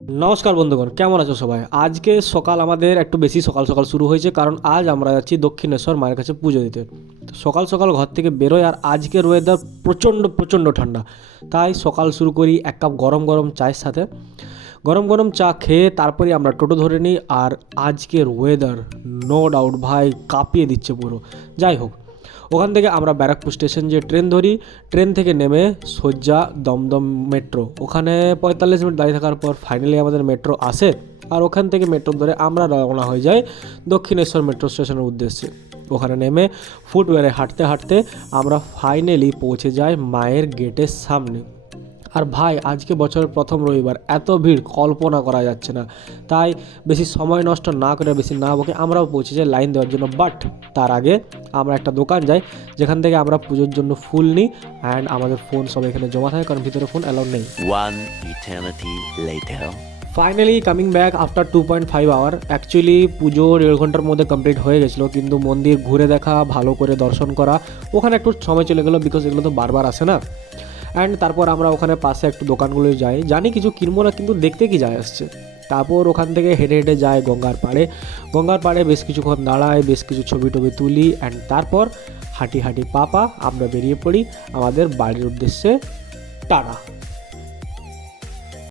নমস্কার বন্ধুগণ, কেমন আছো সবাই? আজকে সকাল আমাদের একটু বেশি সকাল সকাল শুরু হয়েছে, কারণ আজ আমরা যাচ্ছি দক্ষিণেশ্বর মায়ের কাছে পুজো দিতে। সকাল সকাল ঘর থেকে বেরোয়, আর আজকের ওয়েদার প্রচণ্ড প্রচণ্ড ঠান্ডা। তাই সকাল শুরু করি এক কাপ গরম গরম চায়ের সাথে। গরম গরম চা খেয়ে তারপরে আমরা টোটো ধরে নিই। আর আজকের ওয়েদার নো ডাউট ভাই কাঁপিয়ে দিচ্ছে পুরো। যাই হোক, ওখান থেকে আমরা ব্যারাকপুর স্টেশন যে ট্রেন ধরি, ট্রেন থেকে নেমে সোজা দমদম মেট্রো, ওখানে 45 মিনিট দাঁড়িয়ে থাকার পর ফাইনালি আমাদের মেট্রো আসে। আর ওখান থেকে মেট্রো ধরে আমরা রওনা হয়ে যাই দক্ষিণেশ্বর মেট্রো স্টেশনের উদ্দেশ্যে। ওখানে নেমে ফুটওয়ারে হাঁটতে হাঁটতে আমরা ফাইনালি পৌঁছে যাই মায়ের গেটের সামনে। আর ভাই, আজকে বছরের প্রথম রবিবার, এত ভিড় কল্পনা করা যাচ্ছে না। তাই বেশি সময় নষ্ট না করে, বেশি না বকে আমরাও পৌঁছে যাই লাইন দেওয়ার জন্য। বাট তার আগে আমরা একটা দোকান যাই, যেখান থেকে আমরা পুজোর জন্য ফুল নিই অ্যান্ড আমাদের ফোন সব এখানে জমা থাকে, কারণ ভিতরে ফোন অ্যালাউড নেই। One eternity later. Finally coming back after 2.5 hour. Actually puja 1.5 ঘন্টার মধ্যে কমপ্লিট হয়ে গেছিলো, কিন্তু মন্দির ঘুরে দেখা, ভালো করে দর্শন করা, ওখানে একটু সময় চলে গেলো, বিকজ এগুলো তো বারবার আসে না। অ্যান্ড তারপর আমরা ওখানে পাশে একটু দোকানগুলো যাই, জানি কিছু কিনবো না, কিন্তু দেখতে কি যায় আসছে। তারপর ওখান থেকে হেঁটে হেঁটে যায় গঙ্গার পাড়ে। গঙ্গার পাড়ে বেশ কিছুক্ষণ দাঁড়ায়, বেশ কিছু ছবি টবি তুলি, অ্যান্ড তারপর হাঁটি হাঁটি আমরা বেরিয়ে পড়ি আমাদের বাড়ির উদ্দেশ্যে। টাটা।